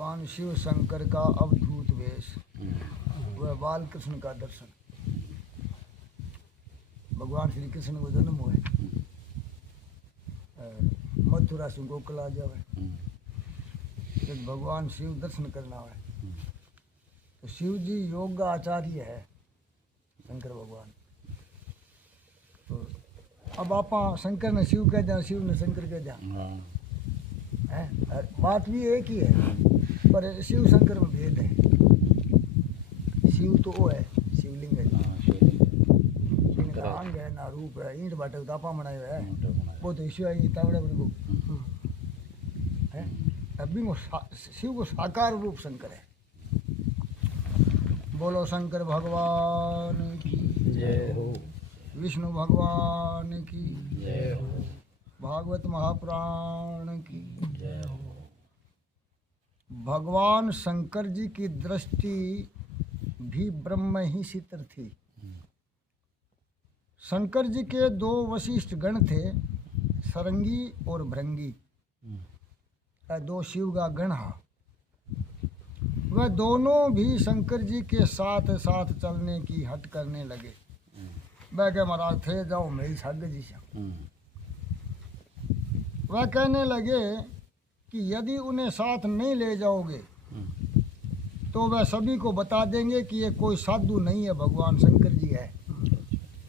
भगवान शिव शंकर का अवधूत वेश, वह बाल कृष्ण का दर्शन। भगवान श्री कृष्ण को जन्म हुए, मथुरा से गोकुल आ जावे, जब भगवान शिव दर्शन करना है तो शिव जी योग आचार्य है शंकर भगवान। तो अब आप शंकर ने शिव कह दिया, शिव ने शंकर कह दिया, बात भी एक ही है, पर शिव शंकर में भेद है। शिव तो वो है, शिवलिंग है, अंग है ना रूप है, ईंट बाटे तापा बनाए है, वो तो ईश्वर है तावड़े बड़े को है। अभी वो शिव को साकार रूप शंकर है। बोलो शंकर भगवान की जय हो, विष्णु भगवान की जय हो, भागवत महापुराण की जय हो। भगवान शंकर जी की दृष्टि भी ब्रह्म ही सितर थी। शंकर जी के दो वशिष्ठ गण थे, सरंगी और भृंगी, दो शिव का गण हा। वह दोनों भी शंकर जी के साथ साथ चलने की हट करने लगे। वह कह महाराज थे जाओ मेरी साग जी से। वह कहने लगे कि यदि उन्हें साथ नहीं ले जाओगे तो वह सभी को बता देंगे कि ये कोई साधु नहीं है, भगवान शंकर जी है।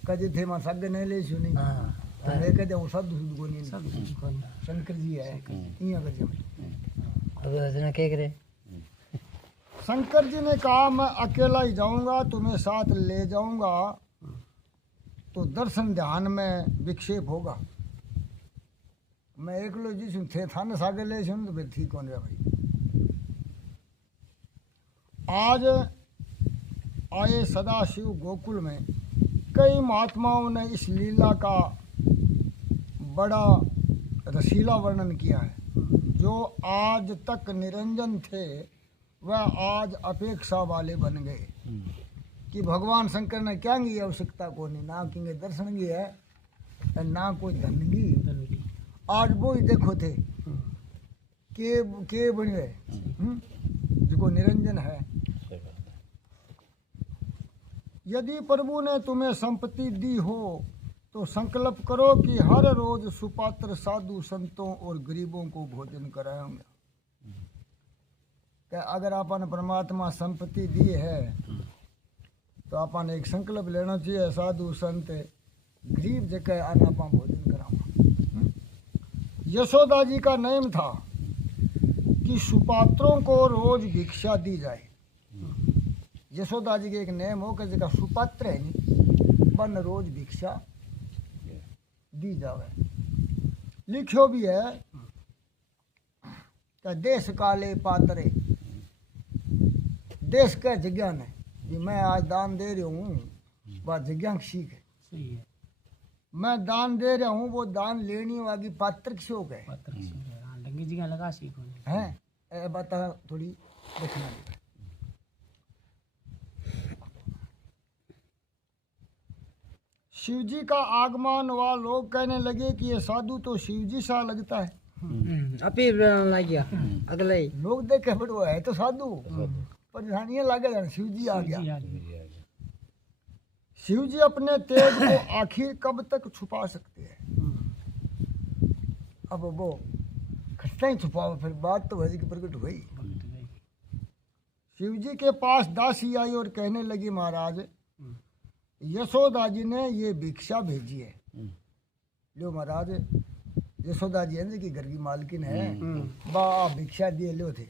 कहे थे मैं साग नहीं ले सुनी, मैं कहते वो साधु को नहीं, शंकर जी है। क्या करे? शंकर जी ने कहा मैं अकेला ही जाऊंगा, तुम्हें साथ ले जाऊंगा तो दर्शन ध्यान में विक्षेप होगा। मैं एक लो जी सुन थे थाने सागे ले सुन तो फिर ठीक हो गया भाई। आज आए सदाशिव गोकुल में कई महात्माओं ने इस लीला का बड़ा रसीला वर्णन किया है। जो आज तक निरंजन थे वह आज अपेक्षा वाले बन गए कि भगवान शंकर ने क्या की आवश्यकता को नहीं, ना कि दर्शन की है ना कोई धन की। आज वो ही देखो थे के बने जो निरंजन है। यदि प्रभु ने तुम्हें संपत्ति दी हो तो संकल्प करो कि हर रोज सुपात्र साधु संतों और गरीबों को भोजन कराएंगे। अगर आपने परमात्मा संपत्ति दी है तो आपने एक संकल्प लेना चाहिए, साधु संत गरीब जगह आना आप भोजन कराऊंगा। यशोदा जी का नियम था कि सुपात्रों को रोज भिक्षा दी जाए। यशोदा जी के एक नियम हो कि जगह सुपात्र है नहीं बन रोज भिक्षा दी जावे। लिखो भी है कि देश काले पात्रे, देश का जगह ने कि मैं आज दान दे रहा हूँ, वह जगह सीख है। सही है। मैं दान दे रहा हूँ, वो दान लेने वाली पात्र की शौक है। लंगी जगह लगा सीखो हैं बता थोड़ी देखना। शिव जी का आगमन हुआ, लोग कहने लगे कि ये साधु तो शिव जी सा लगता है। अपी लग गया अगले ही लोग देखे बट वो है तो साधु, पर ध्यान ये लगे शिव जी आ गया। शिव जी अपने तेज को आखिर कब तक छुपा सकते हैं। अब वो खट्टा ही छुपाओ, फिर बात तो भजी की प्रकट हुई। शिव जी के पास दासी आई और कहने लगी महाराज यशोदा जी ने ये भिक्षा भेजी है। लो महाराज, यशोदा जी है कि घर की मालकिन है, बा भिक्षा दिए लो थे,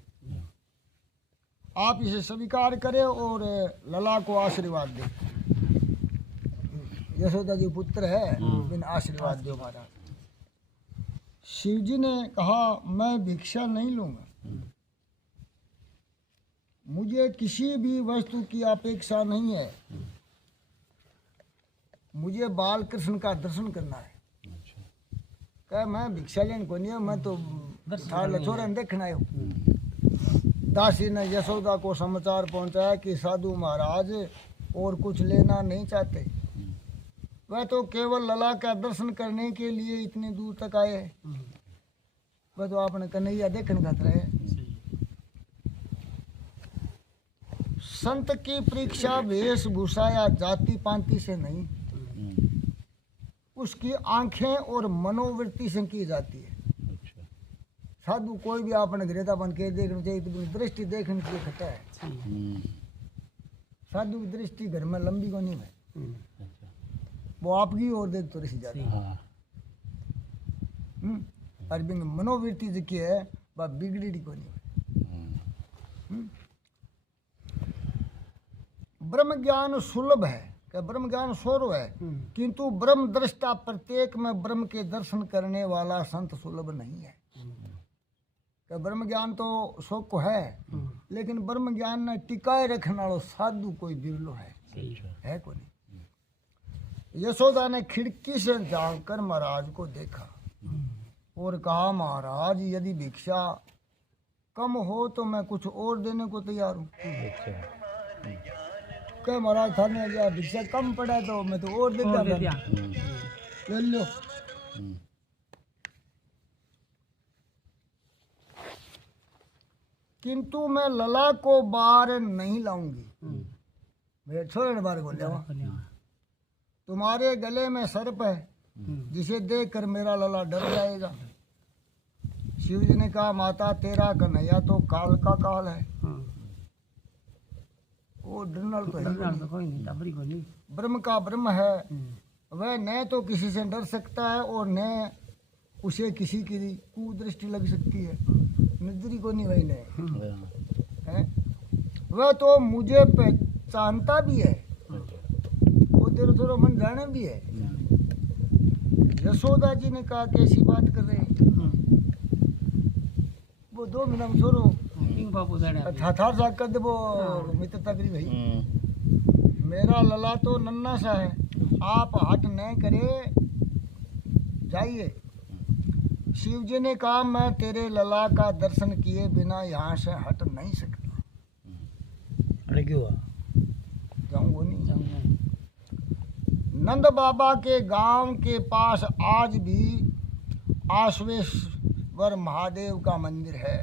आप इसे स्वीकार करें और लला को आशीर्वाद दे। यशोदा जी पुत्र है, बिन आशीर्वाद दो महाराज। शिव जी ने कहा मैं भिक्षा नहीं लूंगा, मुझे किसी भी वस्तु की अपेक्षा नहीं है, मुझे बाल कृष्ण का दर्शन करना है। कह मैं भिक्षा लेने को नहीं, मैं तो लछोरे देखना है। दासी ने यशोदा को समाचार पहुंचाया कि साधु महाराज और कुछ लेना नहीं चाहते, वह तो केवल लला का दर्शन करने के लिए इतनी दूर तक आए, वह तो आपने कन्हैया देखने खातर है। संत की परीक्षा वेशभूषा या जाति पांति से नहीं, उसकी आंखें और मनोवृत्ति से की जाती है। अच्छा। साधु कोई भी आपने घरेता बन के देखना चाहिए, तो दृष्टि देखने के लिए खटा है। साधु की दृष्टि घर में लंबी को नहीं है, अच्छा। वो आपकी ओर देख तो रसी जाती है। हाँ। और बिंग मनोवृत्ति जो की है वह बिगड़ी को नहीं है। ब्रह्म ज्ञान सुलभ है, क्या ब्रह्म ज्ञान सौरव है, किंतु ब्रह्म दृष्टा प्रत्येक में ब्रह्म के दर्शन करने वाला संत सुलभ नहीं है। क्या ब्रह्म ज्ञान तो शोक है, लेकिन ब्रह्म ज्ञान ने टिकाए रखने वाला साधु कोई बिरलो है कोई नहीं। यशोदा ने खिड़की से झांककर महाराज को देखा और कहा, महाराज यदि भिक्षा कम हो तो मैं कुछ और देने को तैयार हूँ। क्या महाराज थाने गया, भिक्षा कम पड़ा तो मैं तो और देता ले लो। किंतु मैं लला को बाहर नहीं लाऊंगी। मेरे छोरे ने बाहर को ले आओ। तुम्हारे गले में सर्प है जिसे देखकर मेरा लला डर जाएगा। शिव जी ने कहा, माता तेरा कन्हैया तो काल का काल है, वो डरना तो है। ब्रह्म का ब्रह्म है, वह न तो किसी से डर सकता है और न उसे किसी की कुदृष्टि लग सकती है। नजरी को नहीं वही है, वह तो मुझे पहचानता भी है, वो तेरे थोड़ा मन जाने भी है। यशोदा जी ने कहा, कैसी बात कर रहे हैं? वो 2 महीना में छोड़ो थार साग कर दे, वो मित्रता करी भाई। मेरा लला तो नन्ना सा है, आप हट न करे जाइए। शिव जी ने कहा, मैं तेरे लला का दर्शन किए बिना यहाँ से हट नहीं सकता। अरे क्यों जाऊँ नहीं। नंद बाबा के गांव के पास आज भी आश्वेश्वर महादेव का मंदिर है।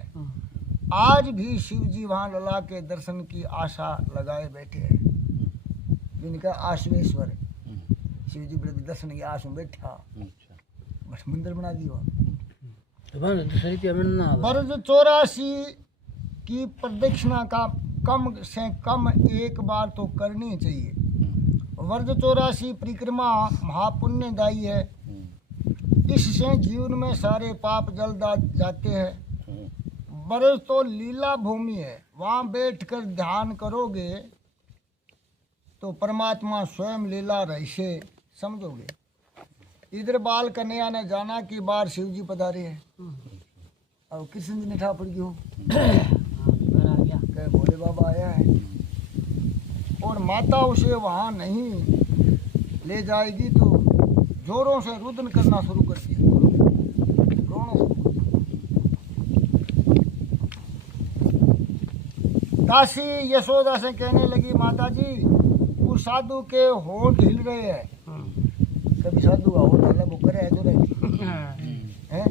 आज भी शिव जी वहाँ लला के दर्शन की आशा लगाए बैठे हैं। जिनका आश्वेश्वर शिव जी दर्शन की आश में बैठा, बस मंदिर बना दिया। वर्ष 84 की प्रदक्षिणा का कम से कम एक बार तो करनी चाहिए। वर्ष 84 परिक्रमा महापुण्यदायी है, इससे जीवन में सारे पाप जल जाते हैं। वर्ष तो लीला भूमि है, वहाँ बैठकर ध्यान करोगे तो परमात्मा स्वयं लीला रहस्य समझोगे। इधर बाल कन्हैया ने जाना कि बार शिव जी पधारे हैं, और कृष्ण जी ने ठा पड़ गई हो, कहे भोले बाबा आया है, और माता उसे वहाँ नहीं ले जाएगी तो जोरों से रुदन करना शुरू कर दिया, रोना शुरू। दासी यशोदा से कहने लगी, माता जी उस साधु के होंठ हिल रहे हैं। कभी साधु का होंठ हल्ला वो करे है जो है,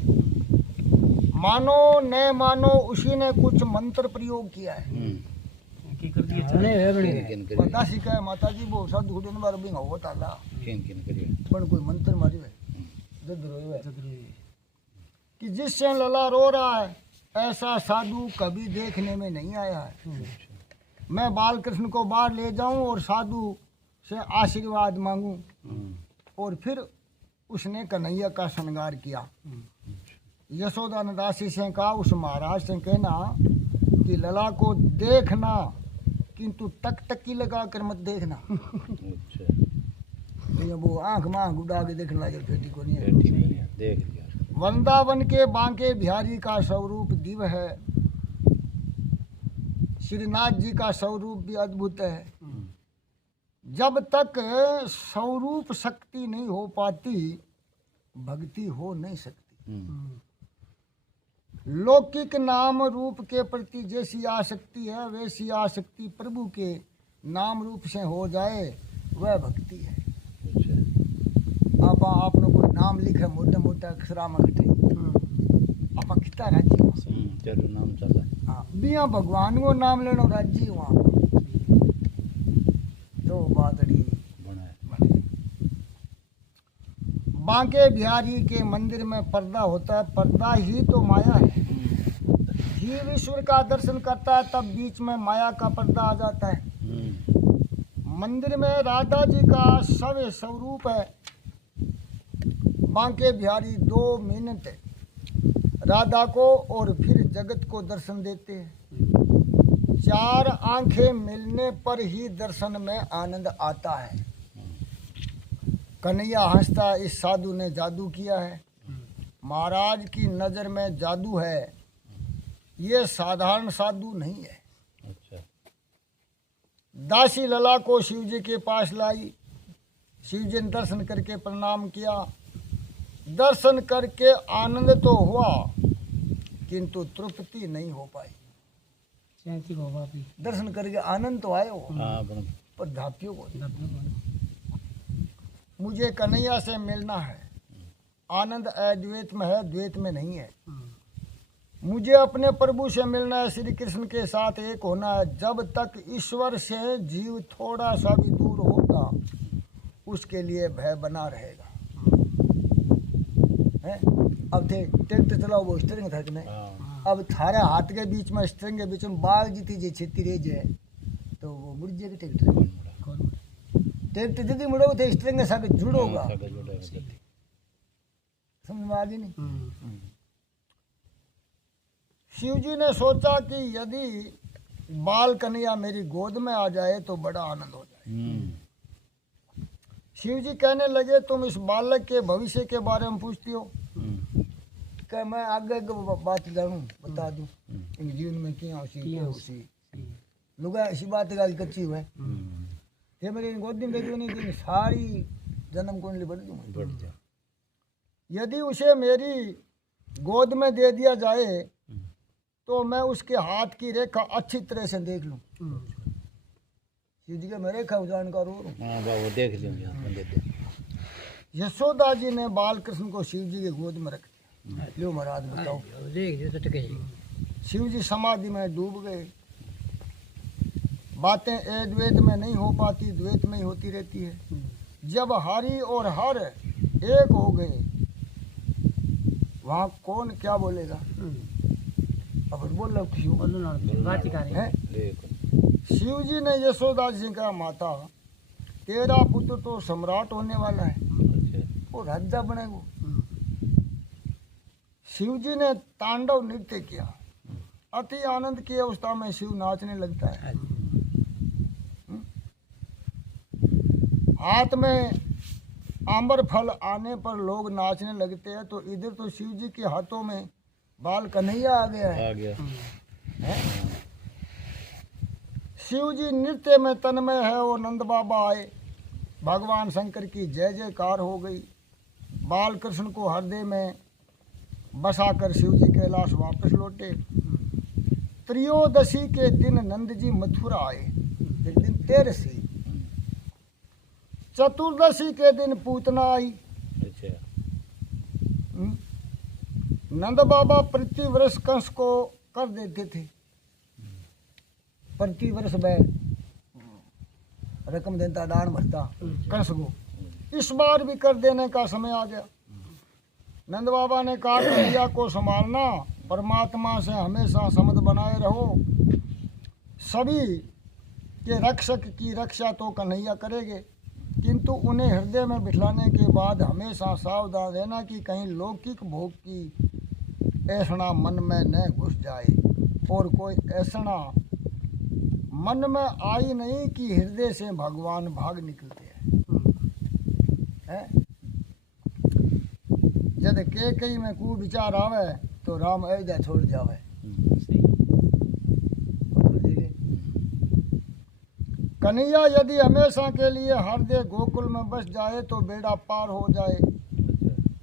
मानो न मानो उसी ने कुछ मंत्र प्रयोग किया है। दासी कहे, माता जी वो साधु को दिन बार भी होंठ हल्ला पर कोई मंत्र मारी है कि जिससे लला रो रहा है, ऐसा साधु कभी देखने में नहीं आया है। मैं बाल कृष्ण को बाहर ले जाऊं और साधु से आशीर्वाद मांगूं, और फिर उसने कन्हैया का श्रृंगार किया। यशोदा ने दासी से कहा, उस महाराज से कहना कि लला को देखना, किंतु टकटकी लगा कर मत देखना। वो आंख में आंख उड़ा के देखने लगे, बेटी को नहीं है। वृंदावन के बांके बिहारी का स्वरूप दिव्य है, श्रीनाथ जी का स्वरूप भी अद्भुत है। जब तक स्वरूप शक्ति नहीं हो पाती, भक्ति हो नहीं सकती। लौकिक नाम रूप के प्रति जैसी आसक्ति है, वैसी आसक्ति प्रभु के नाम रूप से हो जाए, वह भक्ति है। आपने कोई नाम लिखे मोटा मोटा अक्षरा में कटे, आप कितना राज्य नाम चला। हाँ, बिया भगवान को नाम लेना राज्य वहाँ तो बादड़ी बनाए। बने। बांके बिहारी के मंदिर में पर्दा होता है, पर्दा ही तो माया है। जीव ईश्वर का दर्शन करता है तब बीच में माया का पर्दा आ जाता है। मंदिर में राधा जी का सव्य स्वरूप है। बांके बिहारी 2 मिनट राधा को और फिर जगत को दर्शन देते हैं। 4 आंखें मिलने पर ही दर्शन में आनंद आता है। कन्हैया हंसता, इस साधु ने जादू किया है। महाराज की नज़र में जादू है, ये साधारण साधु नहीं है। अच्छा। दासी लला को शिव जी के पास लाई। शिव जी ने दर्शन करके प्रणाम किया। दर्शन करके आनंद तो हुआ किंतु तृप्ति नहीं हो पाई। दर्शन करके आनंद तो आए हो हाँ बन। पर धापियों को मुझे कन्हैया से मिलना है। आनंद अद्वैत में है, द्वैत में नहीं है। मुझे अपने प्रभु से मिलना है, श्री कृष्ण के साथ एक होना है। जब तक ईश्वर से जीव थोड़ा सा भी दूर होगा उसके लिए भय बना रहेगा। है? अब थे ट्रैक्टर चलाओ वो स्टीयरिंग था कि नहीं। अब थारे हाथ के बीच में स्टीयरिंग के बीच में बाघ जीती जे छेती रह जाए तो वो मुड़ जाएगा ट्रैक्टर। ट्रैक्टर यदि मुड़ो थे स्टीयरिंग के साथ जुड़ोगा। समझ में आ गई नहीं। शिव जी ने सोचा कि यदि बाल कन्हैया मेरी गोद में आ जाए तो बड़ा आनंद हो जाए। शिव जी कहने लगे तुम इस बालक के भविष्य के बारे में पूछती हो कि मैं आगे बात जानूं बता दूं इन जीवन में क्या उसी लुगा ऐसी बात गाल कच्ची हुए ये मेरी गोदी में बेटी नहीं थी सारी जन्म कुंडली बढ़ दूँ। यदि उसे मेरी गोद में दे दिया जाए तो मैं उसके हाथ की रेखा अच्छी तरह से देख लूं। शिव जी के मैं रेखा जानकार हूँ। वो देख लियो। यशोदा जी ने बाल कृष्ण को शिव जी के गोद में रख दिया। लो महाराज बताओ। शिव जी समाधि में डूब गए। बातें अद्वैत में नहीं हो पाती, द्वैत में ही होती रहती है। जब हरि और हर एक हो गए वहाँ कौन क्या बोलेगा। अब बोल रहा है। शिव जी ने यशोदा जी का माता तेरा पुत्र तो सम्राट होने वाला है और राजा बनेगा। शिव जी ने तांडव नृत्य किया। अति आनंद की अवस्था में शिव नाचने लगता है। हाथ में आंबर फल आने पर लोग नाचने लगते हैं तो इधर तो शिव जी के हाथों में बाल कन्हैया आ गया है। शिव जी नृत्य में तन्मय है और नंद बाबा आए। भगवान शंकर की जय जयकार हो गई। बाल कृष्ण को हृदय में बसाकर शिव जी कैलाश वापस लौटे। त्रयोदशी के दिन नंद जी मथुरा आए। एक दिन 13वीं। चतुर्दशी के दिन पूतना आई। नंद बाबा प्रति वर्ष कंस को कर देते थे। प्रति वर्ष वह रकम देता, दान भरता कंस को। इस बार भी कर देने का समय आ गया। नंद बाबा ने कहा कन्हैया को संभालना, परमात्मा से हमेशा संबंध बनाए रहो। सभी के रक्षक की रक्षा तो कन्हैया करेंगे किंतु उन्हें हृदय में बिठाने के बाद हमेशा सावधान रहना कि कहीं लौकिक भोग की ऐसना मन में न घुस जाए और कोई ऐसना मन में आई नहीं कि हृदय से भगवान भाग निकलते हैं। जब के कई में कु विचार आवे तो राम अयोध्या छोड़ जावे। कन्हैया यदि हमेशा के लिए हृदय गोकुल में बस जाए तो बेड़ा पार हो जाए।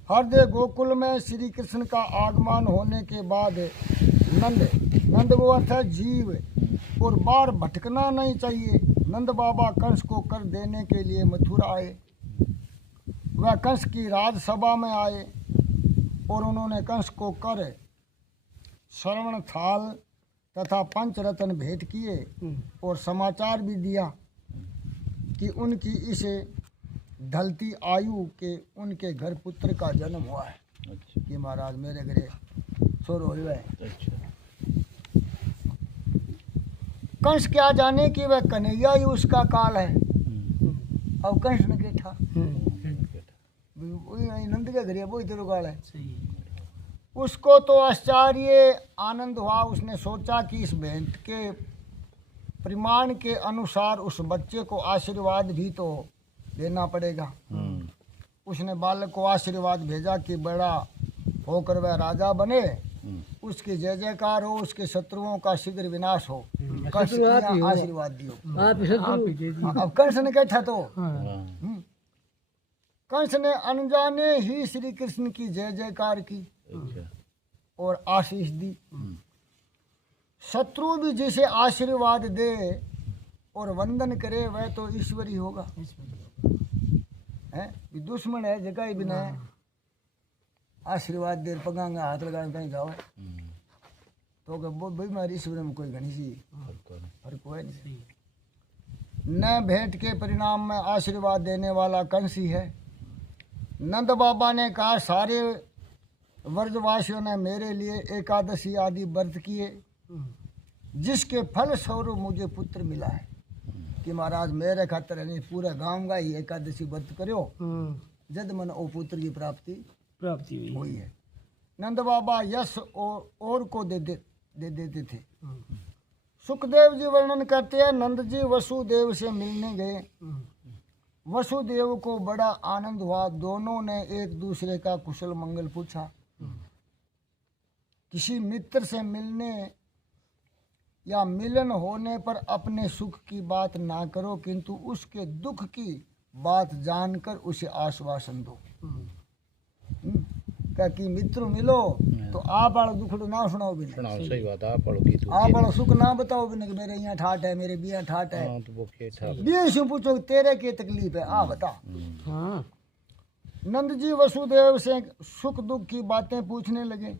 हृदय गोकुल में श्री कृष्ण का आगमन होने के बाद नंद वो अर्थ है जीव और बार भटकना नहीं चाहिए। नंद बाबा कंस को कर देने के लिए मथुरा आए। वह कंस की राजसभा में आए और उन्होंने कंस को कर श्रवण थाल तथा पंचरत्न भेंट किए और समाचार भी दिया कि उनकी इस ढलती आयु के उनके घर पुत्र का जन्म हुआ है। अच्छा कि महाराज मेरे घरे छोरो हुआ है। अच्छा कंस क्या जाने कि वह कन्हैया ही उसका काल है। अब कंस ने बैठा वही नंद के घरे वही तेरो काल है। उसको तो आश्चर्य आनंद हुआ। उसने सोचा कि इस भेंट के प्रमाण के अनुसार उस बच्चे को आशीर्वाद भी तो देना पड़ेगा। उसने बालक को आशीर्वाद भेजा कि बड़ा होकर वह राजा बने, उसकी जय जयकार हो, उसके शत्रुओं का शीघ्र विनाश हो। कंस ने आशीर्वाद दियो। अब कंस ने क्या था तो कंस ने अनजाने ही श्री कृष्ण की जय जयकार की अच्छा और आशीष दी। शत्रु भी जिसे आशीर्वाद दे और वंदन करे वह तो ईश्वर ही होगा। है दुश्मन है जगह ही बिना आशीर्वाद दे पगांगा हाथ लगा कहीं जाओ तो भाई हमारी ईश्वर में कोई घनी सी फर्क हुआ नहीं। न भेंट के परिणाम में आशीर्वाद देने वाला कंस ही है। नंद बाबा ने कहा सारे व्रजवासियों ने मेरे लिए एकादशी आदि व्रत किए जिसके फल स्वरूप मुझे पुत्र मिला है। कि महाराज मेरे खातर नहीं पूरे गांव का ही एकादशी व्रत करो जद मन ओ पुत्र की प्राप्ति हुई है। नंद बाबा यश और को दे देते थे। सुखदेव जी वर्णन करते हैं नंद जी वसुदेव से मिलने गए। वसुदेव को बड़ा आनंद हुआ। दोनों ने एक दूसरे का कुशल मंगल पूछा। किसी मित्र से मिलने या मिलन होने पर अपने सुख की बात ना करो किंतु उसके दुख की बात जानकर उसे आश्वासन दो। क्या कि मित्र मिलो तो आप वाला दुख ना सुनाओ भी सुनाओ सही बात आप पढ़ोगी तो आप वाला सुख ना बताओ भी कि मेरे यहाँ ठाट है मेरे बिया ठाट है। हाँ तो वो के था बिया से पूछो तेरे की तकलीफ है आ बता। नंद जी वसुदेव से सुख दुख की बातें पूछने लगे।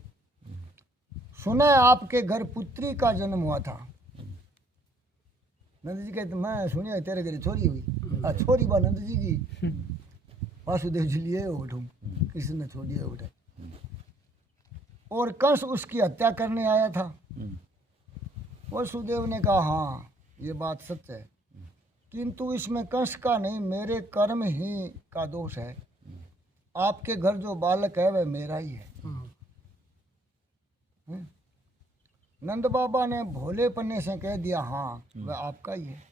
सुना आपके घर पुत्री का जन्म हुआ था। नंद जी कहते मैं सुनिए तेरे घर छोरी हुई। छोरी बा नंद जी की वासुदेव जी लिए हो बैठू कृष्ण ने छोड़ी हो बैठे और कंस उसकी हत्या करने आया था। वसुदेव ने कहा हाँ ये बात सच है किंतु इसमें कंस का नहीं मेरे कर्म ही का दोष है। आपके घर जो बालक है वह मेरा ही है। नंद बाबा ने भोले पन्ने से कह दिया हाँ वह आपका ही है।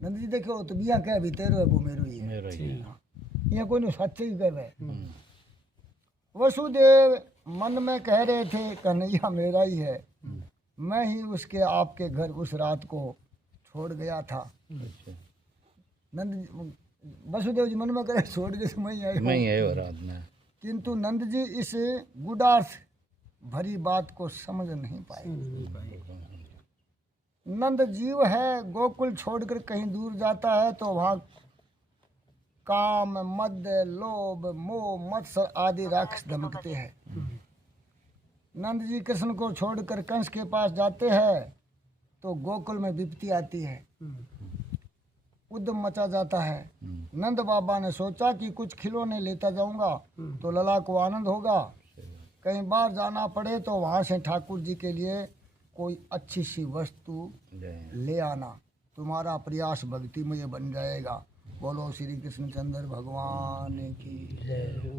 नंद जी देखो तो बिया कह भी तेरो है वो मेरो ही है। यहाँ कोई सच ही कह रहे। वसुदेव मन में कह रहे थे कन्हैया मेरा ही है। मैं ही उसके आपके घर उस रात को छोड़ गया था। नंद वसुदेव जी मन में करे छोड़ के मैं आए रात में किंतु नंद जी इस गुडार्थ भरी बात को समझ नहीं पाए। नंद जीव है गोकुल छोड़कर कहीं दूर जाता है तो वहाँ काम मद लोभ मोह मत्सर आदि राक्षस धमकते हैं। नंद जी कृष्ण को छोड़कर कंस के पास जाते हैं तो गोकुल में विपत्ति आती है उद्यम मचा जाता है। नंद बाबा ने सोचा कि कुछ खिलौने लेता जाऊंगा तो लला को आनंद होगा। कहीं बाहर जाना पड़े तो वहाँ से ठाकुर जी के लिए कोई अच्छी सी वस्तु ले आना। तुम्हारा प्रयास भक्ति में ये बन जाएगा। बोलो श्री कृष्णचंद्र भगवान की जय हो।